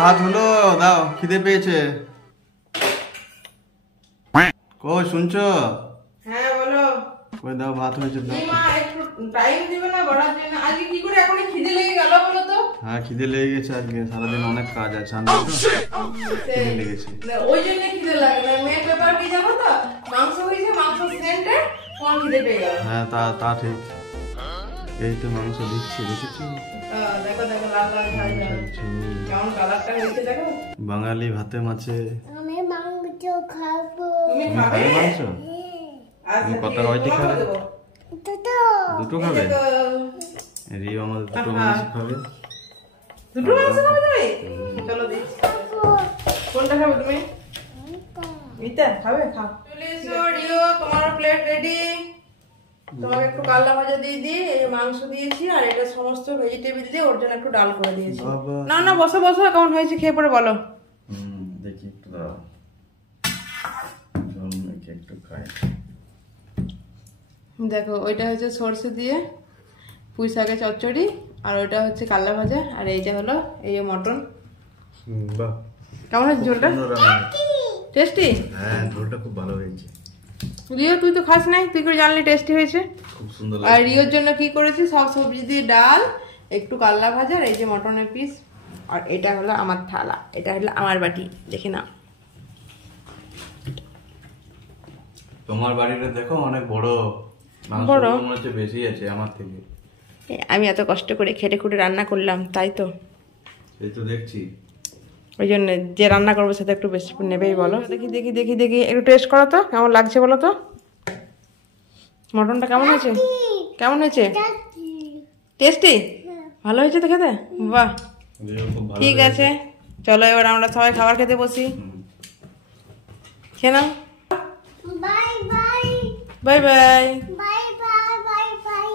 ভাত হলো, দাও, খিদে পেয়েছে। কই শুনছো? হ্যাঁ বলো। কই দাও, ভাত হয়েছে দাও। মা একটু টাইম দিবে না বড়ার জন্য? আজকে কি করে এখন খিদে লেগে গেল বলো তো? হ্যাঁ খিদে লেগে গেছে, আজকে সারাদিন অনেক কাজ আছে, আমি তো খিদে লেগেছে। ওই জন্য খিদে লাগে না। মেয়ের ব্যাপার কি জানো তো, মাংস হয়েছে, মাংস সেন্টে কোন খিদে পেয়ে গেল। হ্যাঁ তা ঠিক। এই তো মাংস দিচ্ছি, দেখেছো? দেখো দেখো লাল লাল ঝাল ঝাল কেমন কালারটা হয়েছে দেখো। বাঙালি ভাতে মাছে। আমি মাংস খাবো। তুমি তুমি খাবে খাবে মাংস? আচ্ছা, তুমি কত রয়টি খাবে? দুটো খাবে? রিও আমাদের দুটো মাংস খাবে। দুটো মাংস খাবে তুমি? চলো দিচ্ছি। কোনটা খাবে তুমি? এইটা খাবে? খাও। চলে এসো রিও, তোমার প্লেট রেডি। তোমাকে একটু কাল্লা ভাজা দিয়ে দিই, এই মাংস দিয়েছি, আর এটা সমস্ত ভেজিটেবল দিয়ে ওর জন্য একটু ডাল করে দিয়েছি। না না বসো বসো, কেমন হয়েছে খেয়ে পরে বলো। দেখি একটু দাও, চল নাকি একটু খাই। দেখো ওইটা হচ্ছে সরষে দিয়ে পুঁই শাকের চচ্চড়ি, আর ওইটা হচ্ছে কাল্লা ভাজা, আর এইটা হলো এই মটন। বাহ, কেমন হয়েছে ঝোলটা? টেস্টি? হ্যাঁ ঝোলটা খুব ভালো হয়েছে। রিও তুই তো খাস নাই, তুই করে জানলি টেস্টি হয়েছে। খুব সুন্দর আর রিওর জন্য কি করেছি, সব সবজি দিয়ে ডাল, একটু কাল্লা ভাজা, আর এই যে মটনের পিস, আর এটা হলো আমার থালা, এটা হলো আমার বাটি, দেখে না। তোমার বাড়িটা দেখো অনেক বড়, মাংস বড়? মনে হচ্ছে বেশি আছে আমার থেকে। আমি এত কষ্ট করে খেটে খুঁটে রান্না করলাম, তাই তো, এই তো দেখছি। ওই জন্য যে রান্না করবো সেটা একটু বেশি নেবেই। বলো দেখি দেখি দেখি দেখি, একটু টেস্ট করো তো কেমন লাগছে বলো তো। মটনটা কেমন হয়েছে? কেমন হয়েছে? টেস্টি? ভালো হয়েছে তো খেতে? বাহ, রিও খুব ভালো ঠিক আছে, চলো এবার আমরা সবাই খাবার খেতে বসি। খেয়ে নাও। Bye bye bye bye. Bye bye bye by.